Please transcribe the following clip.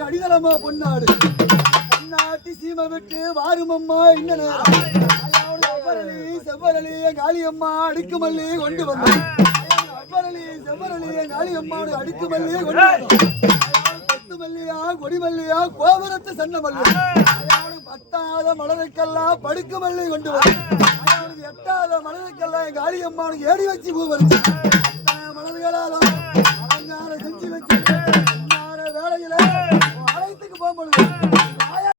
அடிதளமா பொன்னாடு பொன்னாட்டி சீமை விட்டு வாருமம்மா இன்ன செவ்வரளி காளியம்மா அடுக்குமல்லி கொண்டு வந்தேன் செவ்வரளி காளியம்மா அடுக்குமல்லி கொண்டு பத்து மல்லியா கொடிமல்லியா கோபுரத்து சன்ன மல்லியா பத்தாத மலருக்கெல்லாம் படுக்கு மல்லி கொண்டு வந்தேன் எட்டாத மலருக்கெல்லாம் காளியம்மானுக்கு ஏடி வச்சு பூ வச்சு மலர்களாலும் அலங்காரம் செஞ்சு வச்சு வேலையில ஆலயத்துக்கு போகும்பொழுது